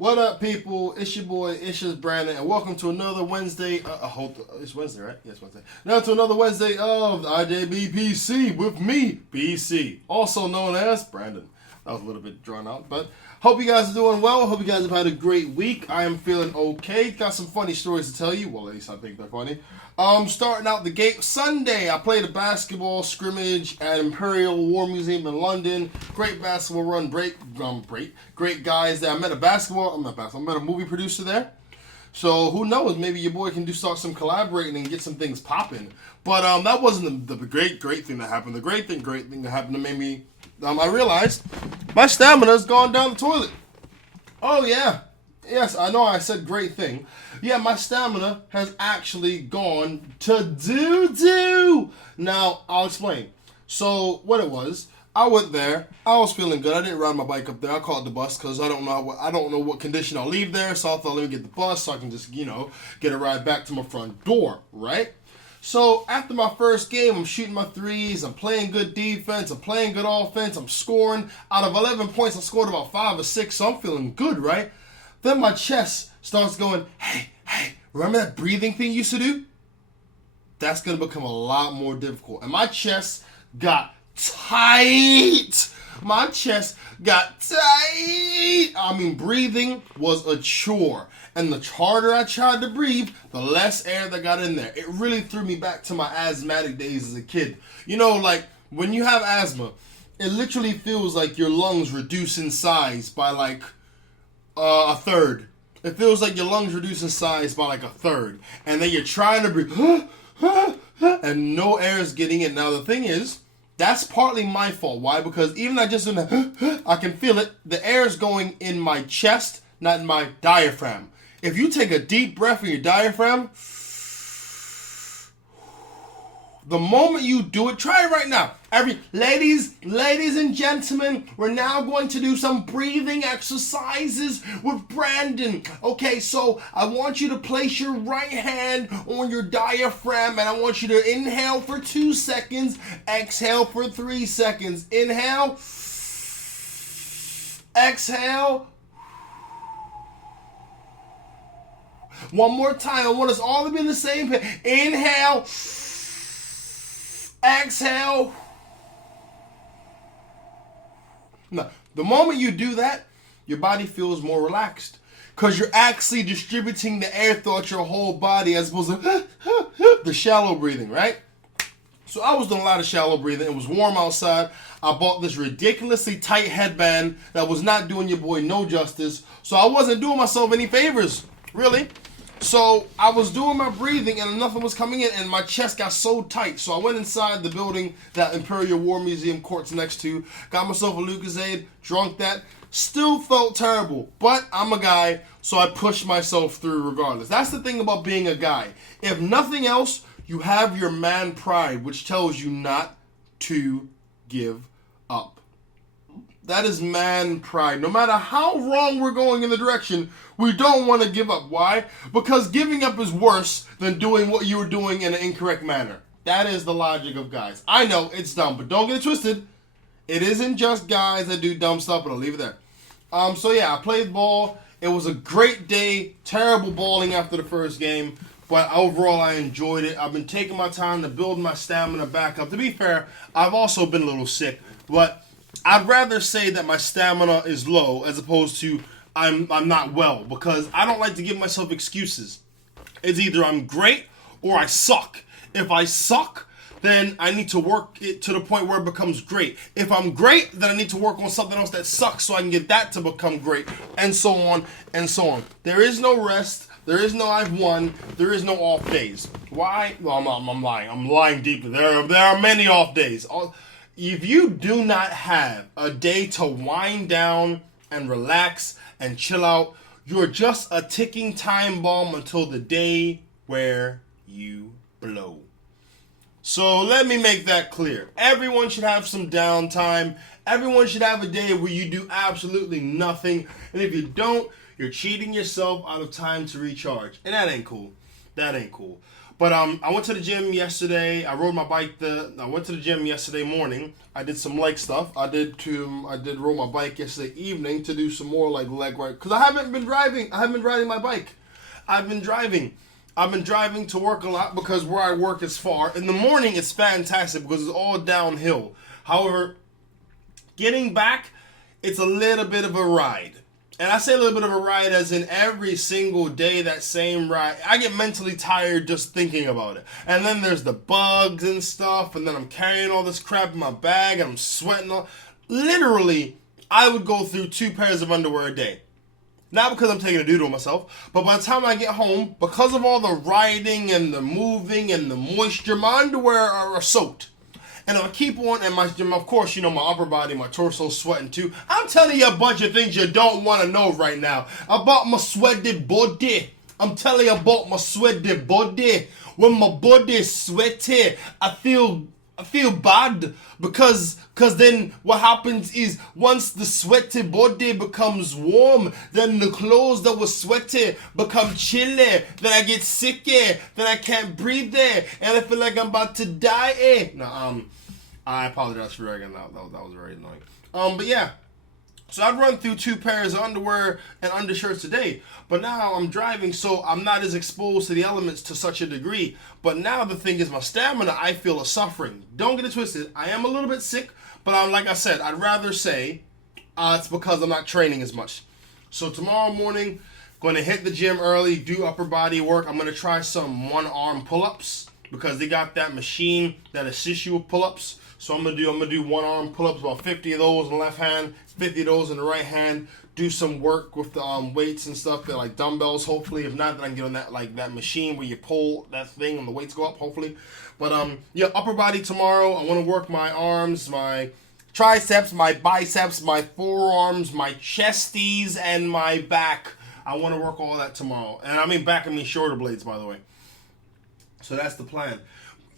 What up, people? It's your boy, ItsJusBrandon, and welcome to another Wednesday. It's Wednesday, right? Yes, Wednesday. Now to another Wednesday of IJBPC with me, BC, also known as Brandon. That was a little bit drawn out, but hope you guys are doing well. Hope you guys have had a great week. I am feeling okay. Got some funny stories to tell you. Well, at least I think they're funny. Starting out the gate Sunday, I played a basketball scrimmage at Imperial War Museum in London. Great basketball run, great guys there. I met a movie producer there. So who knows? Maybe your boy can start some collaborating and get some things popping. But that wasn't the great thing that happened. The great thing that happened that made me. I realized my stamina's gone down the toilet. Oh yeah. Yes, I know I said great thing. Yeah, my stamina has actually gone to doo-doo. Now, I'll explain. So, what it was, I went there. I was feeling good. I didn't ride my bike up there. I called the bus because I don't know what condition I'll leave there. So I thought, let me get the bus so I can just, get a ride back to my front door, right? So, after my first game, I'm shooting my threes. I'm playing good defense. I'm playing good offense. I'm scoring. Out of 11 points, I scored about 5 or 6. So, I'm feeling good, right? Then my chest starts going, hey, remember that breathing thing you used to do? That's going to become a lot more difficult. And my chest got tight. My chest got tight. I mean, breathing was a chore. And the harder I tried to breathe, the less air that got in there. It really threw me back to my asthmatic days as a kid. Like when you have asthma, it literally feels like your lungs reduce in size by like a third. It feels like your lungs reduce in size by like a third. And then you're trying to breathe, and no air is getting in. Now, the thing is, that's partly my fault. Why? Because even I just I can feel it. The air is going in my chest, not in my diaphragm. If you take a deep breath in your diaphragm, the moment you do it, try it right now. Ladies and gentlemen, we're now going to do some breathing exercises with Brandon. Okay, so I want you to place your right hand on your diaphragm, and I want you to inhale for 2 seconds, exhale for 3 seconds. Inhale, exhale. One more time. I want us all to be in the same page. Inhale, exhale. Now, the moment you do that, your body feels more relaxed because you're actually distributing the air throughout your whole body as opposed to the shallow breathing, right? So I was doing a lot of shallow breathing. It was warm outside. I bought this ridiculously tight headband that was not doing your boy no justice. So I wasn't doing myself any favors, really. So I was doing my breathing and nothing was coming in and my chest got so tight. So I went inside the building that Imperial War Museum court's next to, got myself a Lucozade, drunk that, still felt terrible. But I'm a guy, so I pushed myself through regardless. That's the thing about being a guy. If nothing else, you have your man pride, which tells you not to give up. That is man pride. No matter how wrong we're going in the direction, we don't want to give up. Why? Because giving up is worse than doing what you were doing in an incorrect manner. That is the logic of guys. I know it's dumb, but don't get it twisted. It isn't just guys that do dumb stuff, but I'll leave it there. So yeah, I played ball. It was a great day. Terrible balling after the first game, but overall I enjoyed it. I've been taking my time to build my stamina back up. To be fair, I've also been a little sick, but I'd rather say that my stamina is low as opposed to I'm not well, because I don't like to give myself excuses. It's either I'm great or I suck. If I suck, then I need to work it to the point where it becomes great. If I'm great, then I need to work on something else that sucks so I can get that to become great, and so on and so on. There is no rest. There is no I've won. There is no off days. Why? Well, I'm lying. I'm lying deeply. There are many off days. If you do not have a day to wind down and relax and chill out, you're just a ticking time bomb until the day where you blow. So let me make that clear. Everyone should have some downtime. Everyone should have a day where you do absolutely nothing. And if you don't, you're cheating yourself out of time to recharge. And that ain't cool. That ain't cool. But I went to the gym yesterday. I rode my bike. I went to the gym yesterday morning. I did some leg stuff. I did roll my bike yesterday evening to do some more like leg work because I haven't been driving. I haven't been riding my bike. I've been driving to work a lot because where I work is far. In the morning, it's fantastic because it's all downhill. However, getting back, it's a little bit of a ride. And I say a little bit of a ride as in every single day, that same ride. I get mentally tired just thinking about it. And then there's the bugs and stuff. And then I'm carrying all this crap in my bag. And I'm sweating. Literally, I would go through 2 pairs of underwear a day. Not because I'm taking a doo-doo on myself. But by the time I get home, because of all the riding and the moving and the moisture, my underwear are soaked. And if I keep on, and of course, my upper body, my torso sweating too. I'm telling you a bunch of things you don't want to know right now. About my sweaty body. I'm telling you about my sweaty body. When my body is sweaty, I feel bad because then what happens is once the sweaty body becomes warm, then the clothes that were sweaty become chilly, then I get sick, then I can't breathe, and I feel like I'm about to die. No, I apologize for that. That was very annoying. But yeah. So I'd run through 2 pairs of underwear and undershirts a day. But now I'm driving, so I'm not as exposed to the elements to such a degree. But now the thing is, my stamina, I feel, is suffering. Don't get it twisted. I am a little bit sick, but like I said, I'd rather say it's because I'm not training as much. So tomorrow morning, going to hit the gym early, do upper body work. I'm going to try some one-arm pull-ups because they got that machine that assists you with pull-ups. So I'm gonna do one-arm pull-ups, about 50 of those in the left hand, 50 of those in the right hand. Do some work with the weights and stuff, like dumbbells. Hopefully, if not, then I can get on that machine where you pull that thing and the weights go up. Hopefully, but upper body tomorrow. I want to work my arms, my triceps, my biceps, my forearms, my chesties, and my back. I want to work all that tomorrow, and I mean back. I mean shoulder blades, by the way. So that's the plan.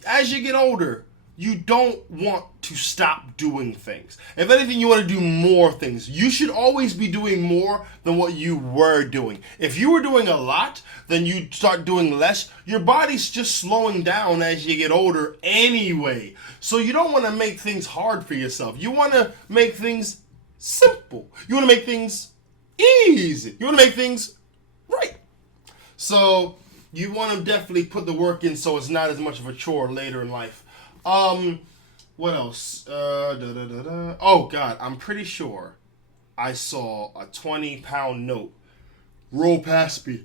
As you get older, you don't want to stop doing things. If anything, you want to do more things. You should always be doing more than what you were doing. If you were doing a lot, then you start doing less. Your body's just slowing down as you get older anyway. So you don't want to make things hard for yourself. You want to make things simple. You want to make things easy. You want to make things right. So you want to definitely put the work in so it's not as much of a chore later in life. What else? Oh, God, I'm pretty sure I saw a 20-pound note roll past me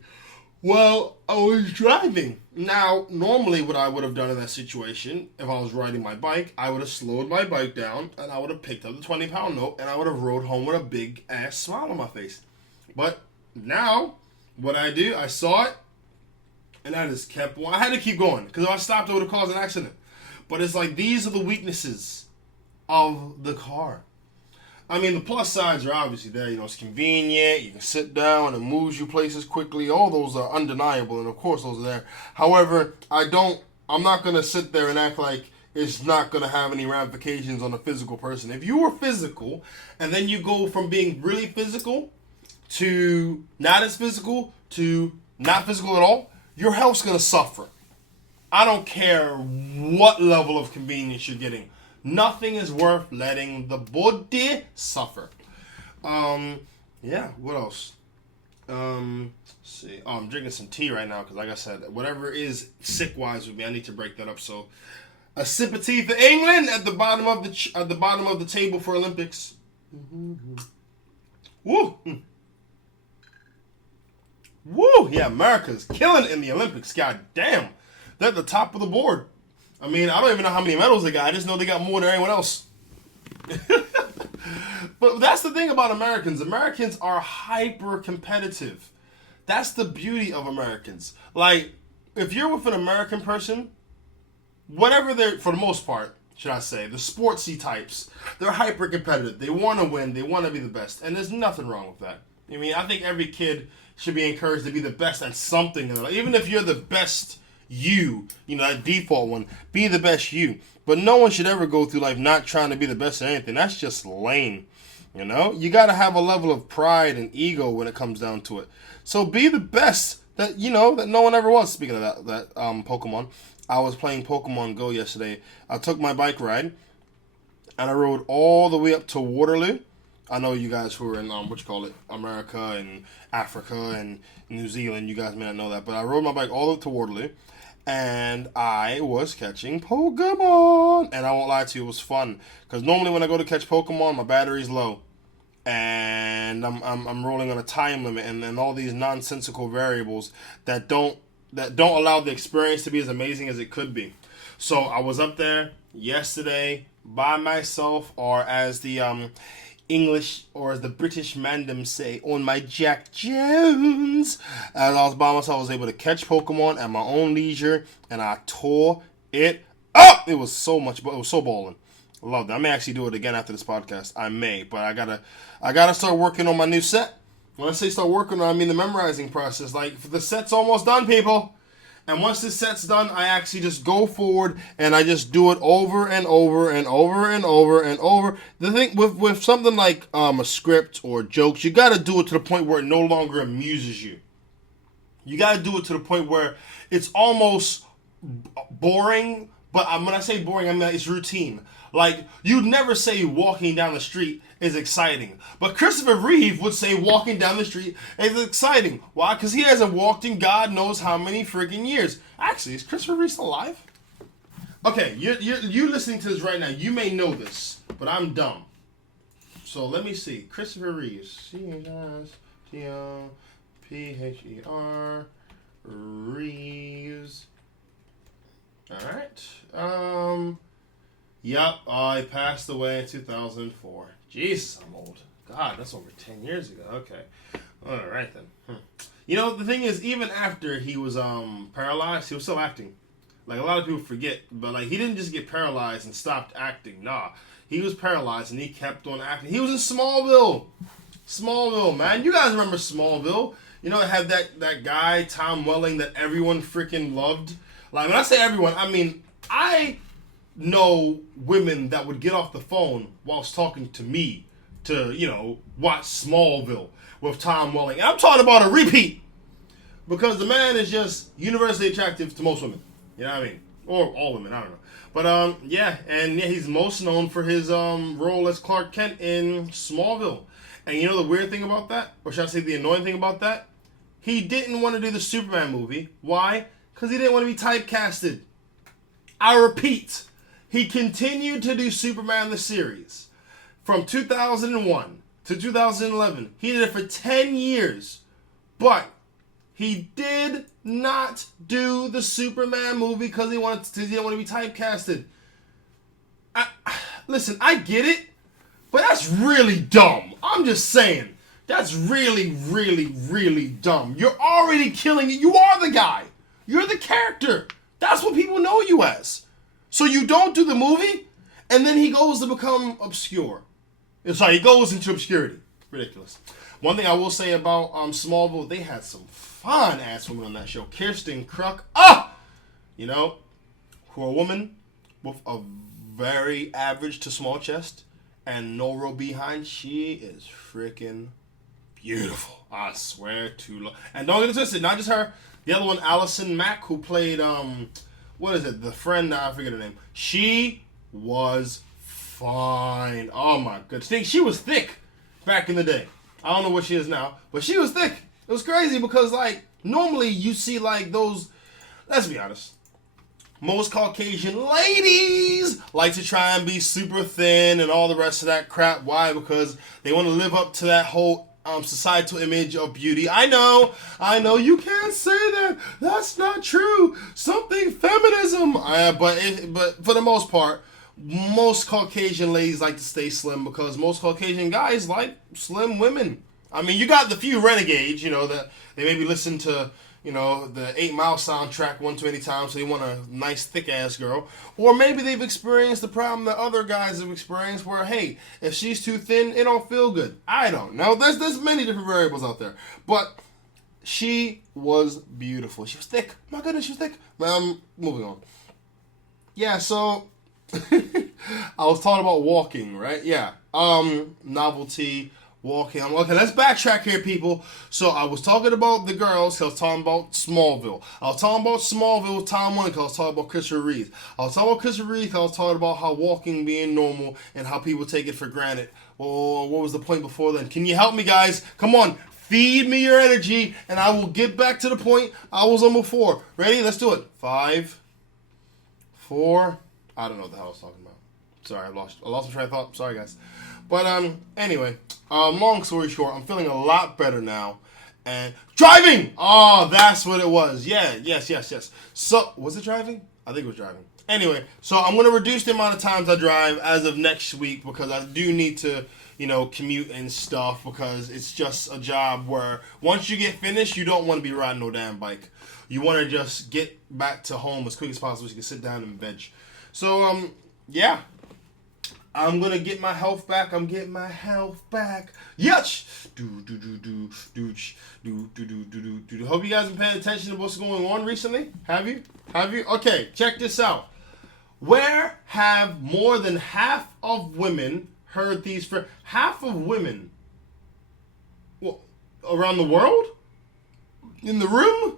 while I was driving. Now, normally what I would have done in that situation, if I was riding my bike, I would have slowed my bike down, and I would have picked up the 20-pound note, and I would have rode home with a big-ass smile on my face. But now, what I do, I saw it, and I just kept on. I had to keep going, because if I stopped, it would have caused an accident. But it's like, these are the weaknesses of the car. I mean, the plus sides are obviously there. It's convenient. You can sit down and it moves you places quickly. All those are undeniable, and of course those are there. However, I'm not going to sit there and act like it's not going to have any ramifications on a physical person. If you were physical, and then you go from being really physical to not as physical to not physical at all, your health's going to suffer. I don't care what level of convenience you're getting. Nothing is worth letting the body suffer. Yeah, what else? Let's see. Oh, I'm drinking some tea right now because, like I said, whatever is sick-wise with me, I need to break that up. So, a sip of tea for England at the bottom of the table for Olympics. Mm-hmm. Woo! Woo! Yeah, America's killing it in the Olympics. God damn. They're at the top of the board. I mean, I don't even know how many medals they got. I just know they got more than anyone else. But that's the thing about Americans. Americans are hyper competitive. That's the beauty of Americans. Like, if you're with an American person, whatever they're, for the most part, should I say, the sportsy types, they're hyper competitive. They want to win. They want to be the best. And there's nothing wrong with that. I mean, I think every kid should be encouraged to be the best at something. Even if you're the best that default one, be the best you. But no one should ever go through life not trying to be the best at anything. That's just lame. You got to have a level of pride and ego when it comes down to it. So be the best that no one ever was. Speaking of that Pokemon, I was playing Pokemon Go yesterday. I took my bike ride, and I rode all the way up to Waterloo. I know you guys who are in America and Africa and New Zealand, you guys may not know that, but I rode my bike all the way to Waterloo, and I was catching Pokemon. And I won't lie to you, it was fun, because normally when I go to catch Pokemon, my battery's low, and I'm rolling on a time limit, and all these nonsensical variables that don't allow the experience to be as amazing as it could be. So I was up there yesterday by myself, or as the English, or as the British mandem say, on my Jack Jones. As I was by myself, I was able to catch Pokemon at my own leisure, and I tore it up. It was so balling. I loved it. I may actually do it again after this podcast. I may, but I gotta start working on my new set. When I say start working on, I mean the memorizing process. Like, the set's almost done, people. And once this set's done, I actually just go forward and I just do it over and over and over and over and over. The thing with something like a script or jokes, you got to do it to the point where it no longer amuses you. You got to do it to the point where it's almost boring. But when I say boring, I mean it's routine. Like, you'd never say walking down the street is exciting. But Christopher Reeve would say walking down the street is exciting. Why? Because he hasn't walked in God knows how many friggin' years. Actually, is Christopher Reeve still alive? Okay, you're listening to this right now. You may know this, but I'm dumb. So let me see. Christopher Reeves. C-H-R-I-S-T-O-P-H-E-R. Reeves. Alright. Yup, I passed away in 2004. Jesus, I'm old. God, that's over 10 years ago. Okay. Alright then. You know, the thing is, even after he was paralyzed, he was still acting. Like, a lot of people forget, but like, he didn't just get paralyzed and stopped acting. Nah. He was paralyzed and he kept on acting. He was in Smallville. Smallville, man. You guys remember Smallville? You know, it had that guy, Tom Welling, that everyone freaking loved. Like, when I say everyone, I mean, I know women that would get off the phone whilst talking to me to, watch Smallville with Tom Welling. And I'm talking about a repeat, because the man is just universally attractive to most women. You know what I mean? Or all women, I don't know. But, he's most known for his role as Clark Kent in Smallville. And you know the weird thing about that? Or should I say the annoying thing about that? He didn't want to do the Superman movie. Why? Because he didn't want to be typecasted. I repeat, he continued to do Superman the series from 2001 to 2011. He did it for 10 years. But he did not do the Superman movie because he didn't want to be typecasted. Listen, I get it, but that's really dumb. I'm just saying. That's really, really, really dumb. You're already killing it. You are the guy. You're the character. That's what people know you as. So you don't do the movie, and then he goes to become obscure. He goes into obscurity. Ridiculous. One thing I will say about Smallville, they had some fine ass women on that show. Kirsten Kruk, for a woman with a very average to small chest and no real behind, she is freaking beautiful. I swear to Lord. And don't get it twisted, not just her. The other one, Allison Mack, who played, the friend, I forget her name. She was fine. Oh my goodness. She was thick back in the day. I don't know what she is now, but she was thick. It was crazy because, normally you see, those, let's be honest, most Caucasian ladies like to try and be super thin and all the rest of that crap. Why? Because they want to live up to that whole societal image of beauty. I know, you can't say that. That's not true. Something feminism. But for the most part, most Caucasian ladies like to stay slim because most Caucasian guys like slim women. I mean, you got the few renegades, that they maybe listen to, the 8 Mile soundtrack one too many times, so they want a nice thick-ass girl. Or maybe they've experienced the problem that other guys have experienced where, hey, if she's too thin, it don't feel good. I don't know. There's many different variables out there. But she was beautiful. She was thick. My goodness, she was thick. Moving on. Yeah, so I was talking about walking, right? Yeah. Novelty, Walking. Okay, let's backtrack here, people. So I was talking about the girls. I was talking about Smallville. I was talking about Smallville with Tom One because I was talking about Christopher Reeve. I was talking about Christopher Reeve because I was talking about how walking being normal and how people take it for granted. Well, what was the point before then? Can you help me, guys? Come on. Feed me your energy, and I will get back to the point I was on before. Ready? Let's do it. 5, 4. I don't know what the hell I was talking about. Sorry, I lost my train of thought. Sorry, guys. But anyway, long story short, I'm feeling a lot better now. And driving! Oh, that's what it was. Yeah, yes. So, was it driving? I think it was driving. Anyway, so I'm going to reduce the amount of times I drive as of next week because I do need to, commute and stuff because it's just a job where once you get finished, you don't want to be riding no damn bike. You want to just get back to home as quick as possible so you can sit down and veg. So, yeah. I'm gonna get my health back. I'm getting my health back. Yes. Hope you guys have been paying attention to what's going on recently. Have you? Okay, check this out. Where have more than half of women heard these? Half of women? Well, around the world? In the room?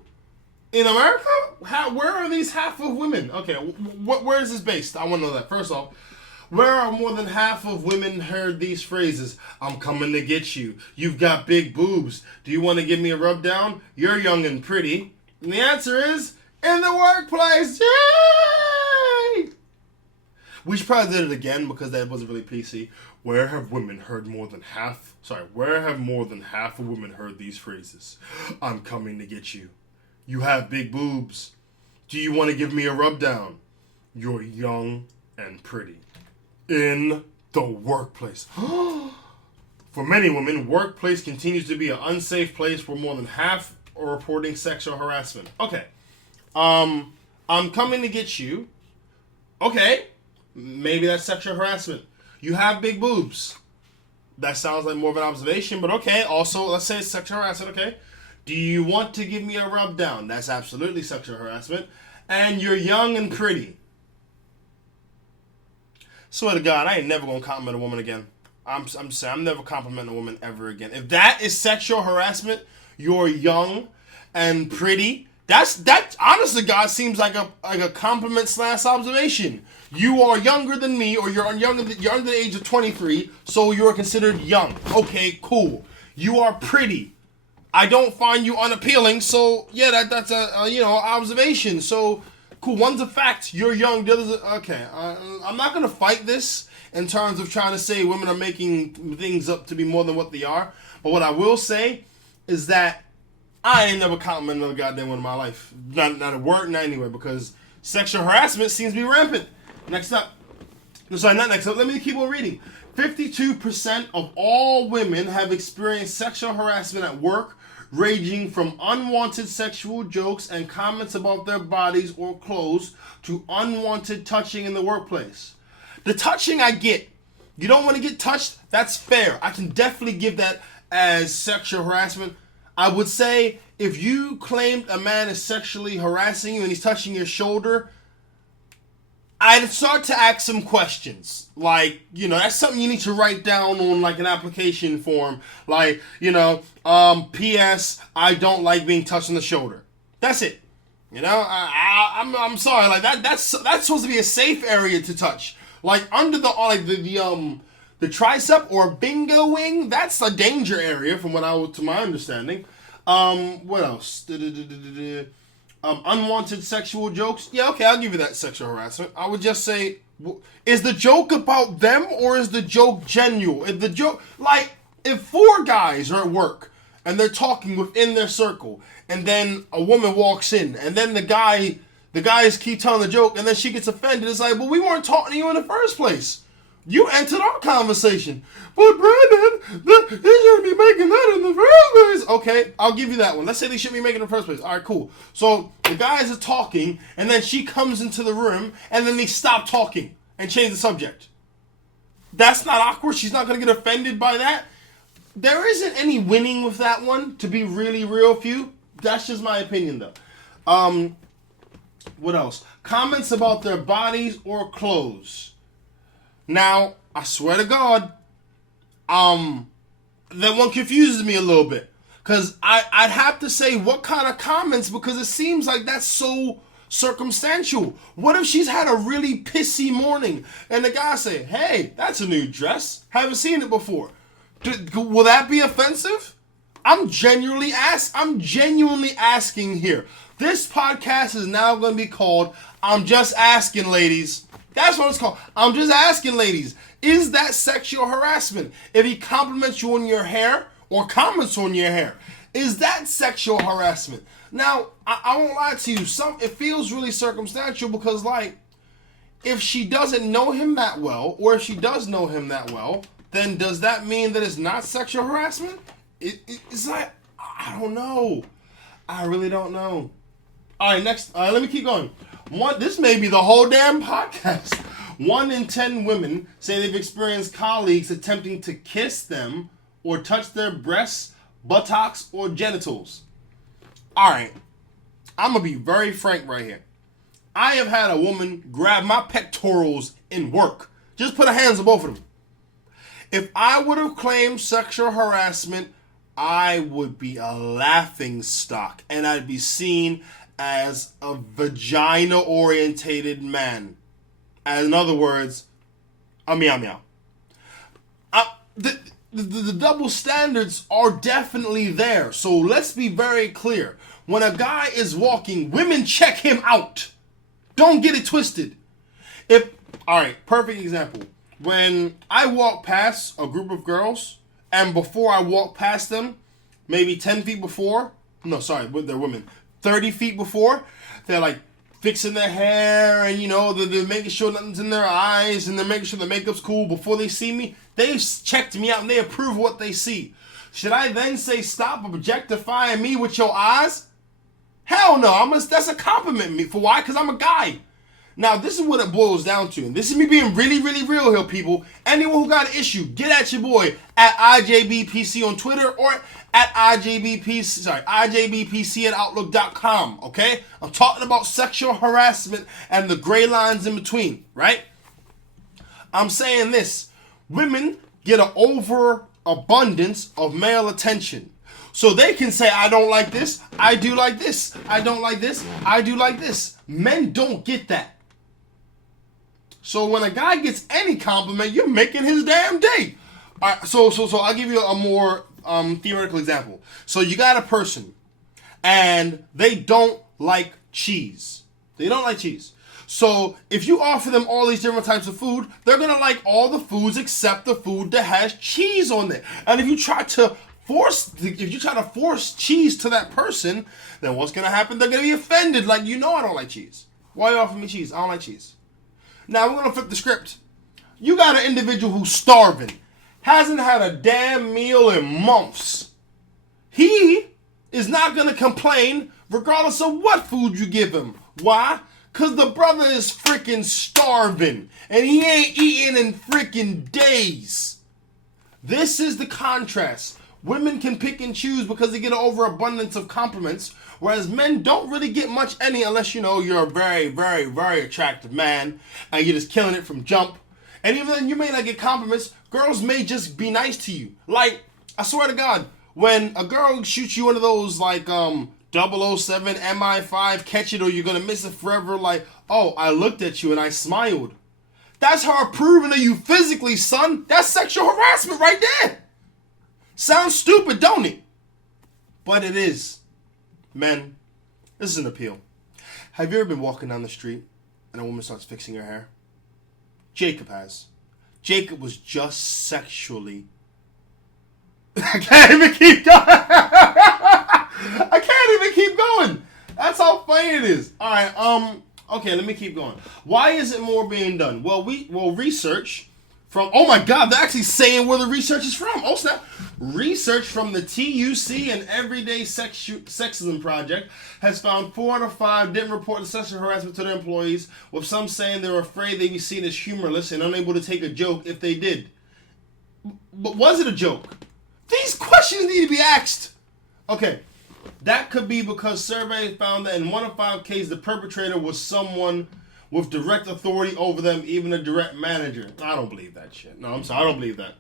In America? Where are these half of women? Okay, where is this based? I want to know that. First off. Where are more than half of women heard these phrases? I'm coming to get you. You've got big boobs. Do you want to give me a rub down? You're young and pretty. And the answer is, in the workplace. Yay! We should probably do it again because that wasn't really PC. Where have more than half of women heard these phrases? I'm coming to get you. You have big boobs. Do you want to give me a rub down? You're young and pretty. In the workplace. For many women, workplace continues to be an unsafe place where more than half are reporting sexual harassment. Okay. I'm coming to get you. Okay. Maybe that's sexual harassment. You have big boobs. That sounds like more of an observation, but okay. Also, let's say it's sexual harassment, okay? Do you want to give me a rub down? That's absolutely sexual harassment. And you're young and pretty. Swear to God, I ain't never gonna compliment a woman again. I'm saying I'm never complimenting a woman ever again. If that is sexual harassment, you're young and pretty. That honest to God seems like a compliment / observation. You are younger than me, or you're under the age of 23, so you're considered young. Okay, cool. You are pretty. I don't find you unappealing, so yeah, that's a observation. So. Cool, one's a fact, you're young, the other's okay. I'm not going to fight this in terms of trying to say women are making things up to be more than what they are. But what I will say is that I ain't never complimented another goddamn one in my life. Not at work, not anywhere, because sexual harassment seems to be rampant. Next up. Sorry, not next up. Let me keep on reading. 52% of all women have experienced sexual harassment at work, ranging from unwanted sexual jokes and comments about their bodies or clothes to unwanted touching in the workplace. The touching I get. You don't want to get touched? That's fair. I can definitely give that as sexual harassment. I would say if you claimed a man is sexually harassing you and he's touching your shoulder, I'd start to ask some questions. Like, that's something you need to write down on like an application form. Like, P.S. I don't like being touched on the shoulder. That's it. I'm sorry. Like that's supposed to be a safe area to touch. Like under the tricep or bingo wing, that's a danger area to my understanding. What else? Unwanted sexual jokes. Yeah, okay, I'll give you that sexual harassment. I would just say, is the joke about them or is the joke genuine? If the joke, like, if 4 guys are at work and they're talking within their circle, and then a woman walks in, and then the guys keep telling the joke, and then she gets offended, it's like, well, we weren't talking to you in the first place. You entered our conversation. But Brandon, they shouldn't be making that in the first place. Okay, I'll give you that one. Let's say they shouldn't be making it in the first place. All right, cool. So the guys are talking, and then she comes into the room, and then they stop talking and change the subject. That's not awkward. She's not going to get offended by that. There isn't any winning with that one, to be really real with you. That's just my opinion, though. What else? Comments about their bodies or clothes. Now, I swear to God, that one confuses me a little bit. Because I'd have to say what kind of comments, because it seems like that's so circumstantial. What if she's had a really pissy morning and the guy say, hey, that's a new dress. Haven't seen it before. Will that be offensive? I'm genuinely asking here. This podcast is now going to be called I'm Just Asking Ladies. That's what it's called. I'm Just Asking Ladies. Is that sexual harassment? If he compliments you on your hair or comments on your hair, is that sexual harassment? Now, I won't lie to you. It feels really circumstantial because, like, if she doesn't know him that well, or if she does know him that well, then does that mean that it's not sexual harassment? It's like, I don't know. I really don't know. All right, next. Let me keep going. This may be the whole damn podcast. 1 in 10 women say they've experienced colleagues attempting to kiss them or touch their breasts, buttocks, or genitals. All right, I'm going to be very frank right here. I have had a woman grab my pectorals in work. Just put her hands on both of them. If I would have claimed sexual harassment, I would be a laughing stock, and I'd be seen as a vagina-orientated man. In other words, a meow meow. The double standards are definitely there. So let's be very clear. When a guy is walking, women check him out. Don't get it twisted. Alright, perfect example. When I walk past a group of girls, and before I walk past them, maybe 10 feet before, they're women, 30 feet before, they're like fixing their hair and, they're making sure nothing's in their eyes and they're making sure the makeup's cool before they see me. They've checked me out and they approve what they see. Should I then say stop objectifying me with your eyes? Hell no, that's a compliment me. For why? Because I'm a guy. Now, this is what it boils down to. And this is me being really, really real here, people. Anyone who got an issue, get at your boy at IJBPC on Twitter or at IJBPC at Outlook.com, okay? I'm talking about sexual harassment and the gray lines in between, right? I'm saying this. Women get an overabundance of male attention. So they can say, I don't like this, I do like this, I don't like this, I do like this. Men don't get that. So when a guy gets any compliment, you're making his damn day. All right, so I'll give you a more theoretical example. So you got a person, and they don't like cheese. They don't like cheese. So if you offer them all these different types of food, they're going to like all the foods except the food that has cheese on it. And if you try to force cheese to that person, then what's going to happen? They're going to be offended. Like, I don't like cheese. Why are you offering me cheese? I don't like cheese. Now, we're going to flip the script. You got an individual who's starving, hasn't had a damn meal in months. He is not going to complain regardless of what food you give him. Why? Because the brother is freaking starving, and he ain't eating in freaking days. This is the contrast. Women can pick and choose because they get an overabundance of compliments, whereas men don't really get much any unless, you're a very, very, very attractive man and you're just killing it from jump. And even then, you may not get compliments. Girls may just be nice to you. Like, I swear to God, when a girl shoots you one of those, like, 007 MI5, catch it or you're going to miss it forever, like, oh, I looked at you and I smiled. That's her approving of you physically, son. That's sexual harassment right there. Sounds stupid, don't it? But it is. Men, this is an appeal. Have you ever been walking down the street and a woman starts fixing her hair? Jacob has. Jacob was just sexually... I can't even keep going. I can't even keep going. That's how funny it is. All right, okay, let me keep going. Why isn't more being done? Well, research from, oh my God, they're actually saying where the research is from. Oh snap. Research from the TUC and Everyday Sexism Project has found 4 out of 5 didn't report sexual harassment to their employees, with some saying they were afraid they'd be seen as humorless and unable to take a joke if they did. But was it a joke? These questions need to be asked. Okay, that could be because surveys found that in 1 of 5 cases, the perpetrator was someone with direct authority over them, even a direct manager. I don't believe that shit. No, I'm sorry, I don't believe that.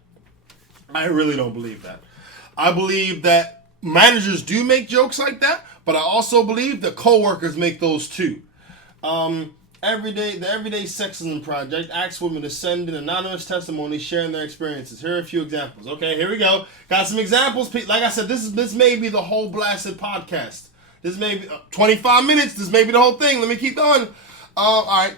I really don't believe that. I believe that managers do make jokes like that, but I also believe that coworkers make those too. The Everyday Sexism Project asks women to send in anonymous testimonies sharing their experiences. Here are a few examples. Okay, here we go. Got some examples. Like I said, this may be the whole blasted podcast. This may be 25 minutes. This may be the whole thing. Let me keep going. All right.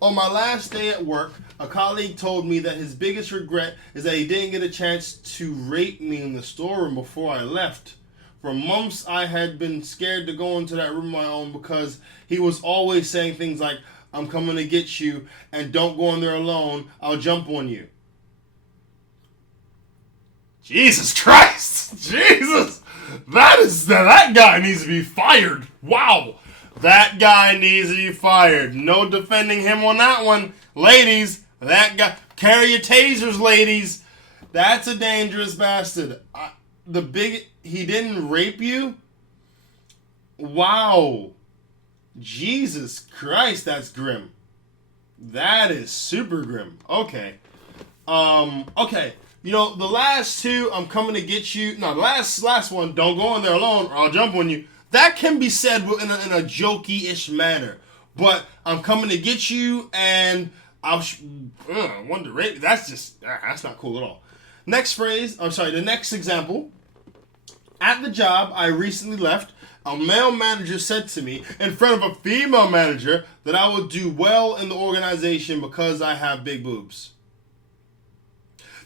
On my last day at work, a colleague told me that his biggest regret is that he didn't get a chance to rate me in the storeroom before I left. For months, I had been scared to go into that room on my own because he was always saying things like, "I'm coming to get you, and don't go in there alone. I'll jump on you." Jesus Christ! Jesus! That guy needs to be fired. Wow! That guy needs to be fired. No defending him on that one. Ladies, that guy, carry your tasers, ladies. That's a dangerous bastard. He didn't rape you? Wow. Jesus Christ, that's grim. That is super grim. Okay. Okay. You know, the last two, "I'm coming to get you." No, the last one, "Don't go in there alone or I'll jump on you." That can be said in a jokey-ish manner. But "I'm coming to get you" and "want to rape," that's not cool at all. The next example. At the job I recently left, a male manager said to me in front of a female manager that I would do well in the organization because I have big boobs.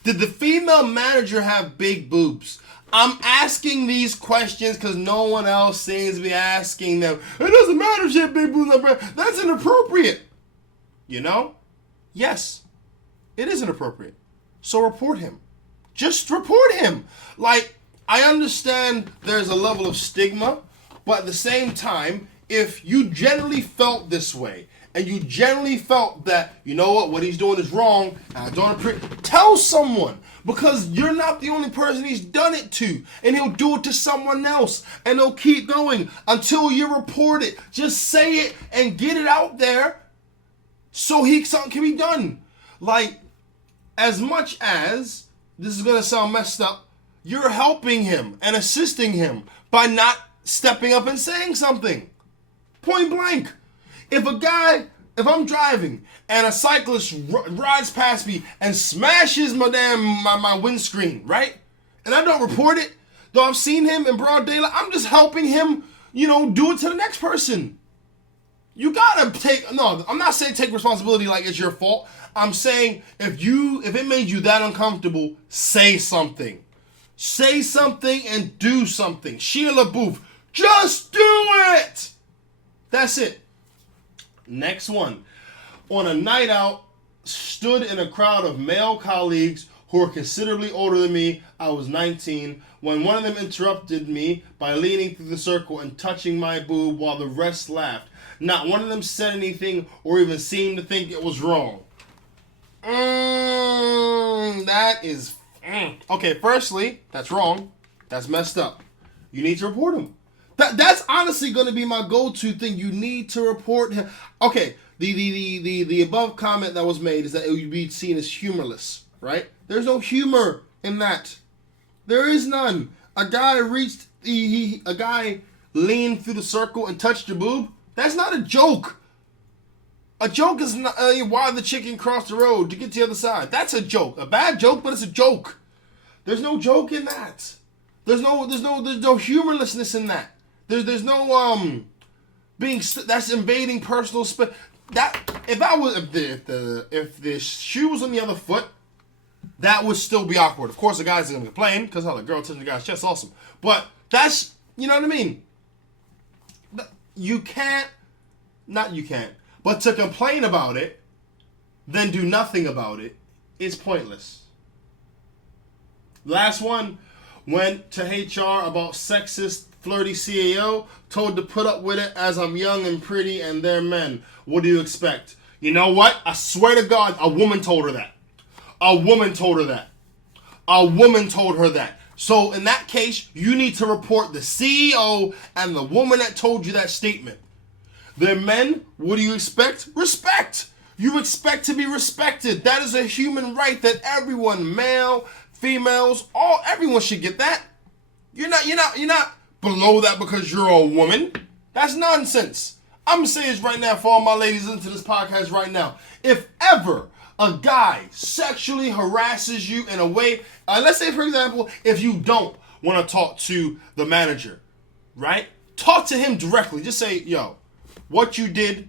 Did the female manager have big boobs? I'm asking these questions because no one else seems to be asking them. It doesn't matter if she had big boobs. That's inappropriate. You know? Yes, it is inappropriate. So report him. Just report him. Like, I understand there's a level of stigma, but at the same time, if you generally felt this way, and you generally felt that, you know what he's doing is wrong, and I don't appreciate, tell someone, because you're not the only person he's done it to, and he'll do it to someone else, and they'll keep going until you report it. Just say it and get it out there so something can be done. Like, as much as, this is going to sound messed up, you're helping him and assisting him by not stepping up and saying something. Point blank. If I'm driving and a cyclist rides past me and smashes my windscreen, right? And I don't report it, though I've seen him in broad daylight, I'm just helping him, do it to the next person. You gotta I'm not saying take responsibility like it's your fault. I'm saying if it made you that uncomfortable, say something. Say something and do something. Sheila Booth, just do it! That's it. Next one. On a night out, stood in a crowd of male colleagues who were considerably older than me. I was 19 when one of them interrupted me by leaning through the circle and touching my boob while the rest laughed. Not one of them said anything or even seemed to think it was wrong. That is... Okay, firstly, that's wrong. That's messed up. You need to report him. That's honestly going to be my go-to thing. You need to report him. Okay, the above comment that was made is that it would be seen as humorless, right? There's no humor in that. There is none. A guy leaned through the circle and touched your boob. That's not a joke. A joke is not why the chicken crossed the road to get to the other side. That's a joke. A bad joke, but it's a joke. There's no joke in that. There's no humorlessness in that. There's no that's invading personal space. If the shoe was on the other foot, that would still be awkward. Of course, the guy's gonna complain because the girl touching the guy's chest, awesome. But that's, you know what I mean. But to complain about it, then do nothing about it, is pointless. Last one, went to HR about sexist, flirty CAO, told to put up with it as I'm young and pretty and they're men. What do you expect? You know what? I swear to God, a woman told her that. A woman told her that. A woman told her that. So in that case, you need to report the CEO and the woman that told you that statement. They're men. What do you expect? Respect. You expect to be respected. That is a human right that everyone, male, females, everyone should get that. You're not below that because you're a woman. That's nonsense. I'm gonna say this right now for all my ladies listening to this podcast right now. If ever a guy sexually harasses you in a way, let's say for example, if you don't want to talk to the manager, right? Talk to him directly. Just say, yo, what you did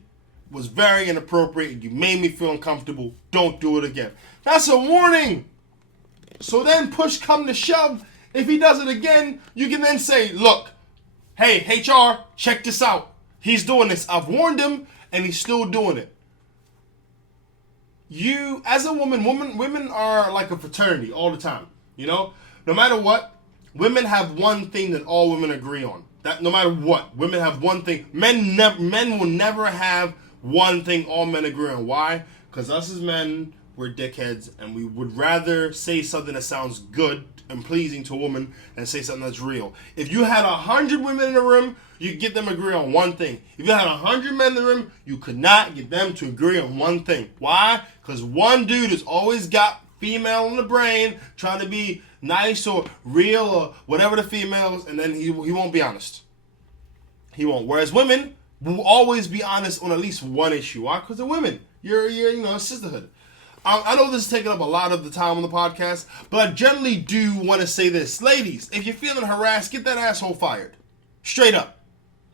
was very inappropriate. You made me feel uncomfortable. Don't do it again. That's a warning. So then push come to shove. If he does it again, you can then say, look, hey, HR, check this out. He's doing this. I've warned him, and he's still doing it. You, as a women are like a fraternity all the time. You know? No matter what, women have one thing that all women agree on. That no matter what, women have one thing. Men will never have one thing all men agree on. Why? Because us as men, we're dickheads, and we would rather say something that sounds good and pleasing to a woman than say something that's real. If you had 100 women in the room, you could get them to agree on one thing. If you had 100 men in the room, you could not get them to agree on one thing. Why? Because one dude has always got female in the brain, trying to be nice or real or whatever the females, and then he won't be honest. He won't. Whereas women will always be honest on at least one issue. Why? Because they're women. You're a sisterhood. I know this is taking up a lot of the time on the podcast, but I generally do want to say this. Ladies, if you're feeling harassed, get that asshole fired. Straight up.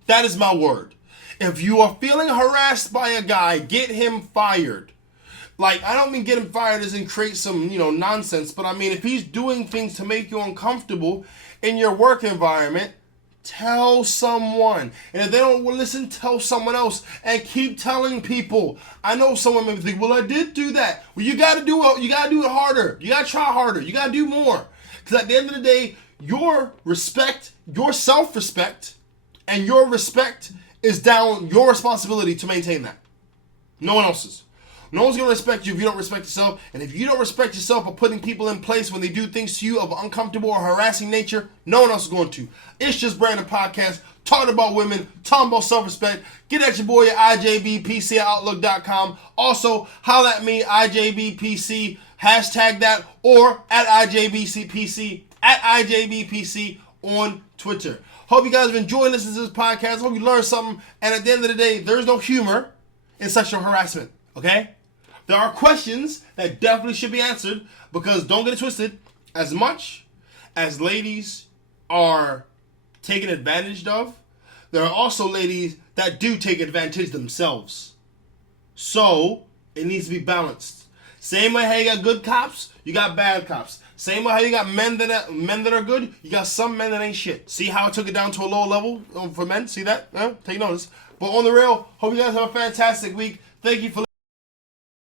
That is my word. If you are feeling harassed by a guy, get him fired. Like, I don't mean get him fired as in create some, nonsense, but I mean if he's doing things to make you uncomfortable in your work environment, tell someone. And if they don't listen, tell someone else. And keep telling people. I know someone may think, well, I did do that. Well, you gotta do it harder. You gotta try harder. You gotta do more. Because at the end of the day, your respect, your self-respect, and your respect is down your responsibility to maintain that. No one else's. No one's going to respect you if you don't respect yourself. And if you don't respect yourself for putting people in place when they do things to you of uncomfortable or harassing nature, no one else is going to. It's Just Brandon Podcast, talking about women, talking about self-respect. Get at your boy at IJBPC@outlook.com. Also, holla at me, IJBPC, hashtag that, or at IJBPC, at IJBPC on Twitter. Hope you guys have enjoyed listening to this podcast. Hope you learned something. And at the end of the day, there's no humor in sexual harassment. Okay? There are questions that definitely should be answered, because don't get it twisted, as much as ladies are taken advantage of, there are also ladies that do take advantage themselves. So, it needs to be balanced. Same way how you got good cops, you got bad cops. Same way how you got men that are good, you got some men that ain't shit. See how I took it down to a low level for men? See that? Take notice. But on the real, hope you guys have a fantastic week. Thank you for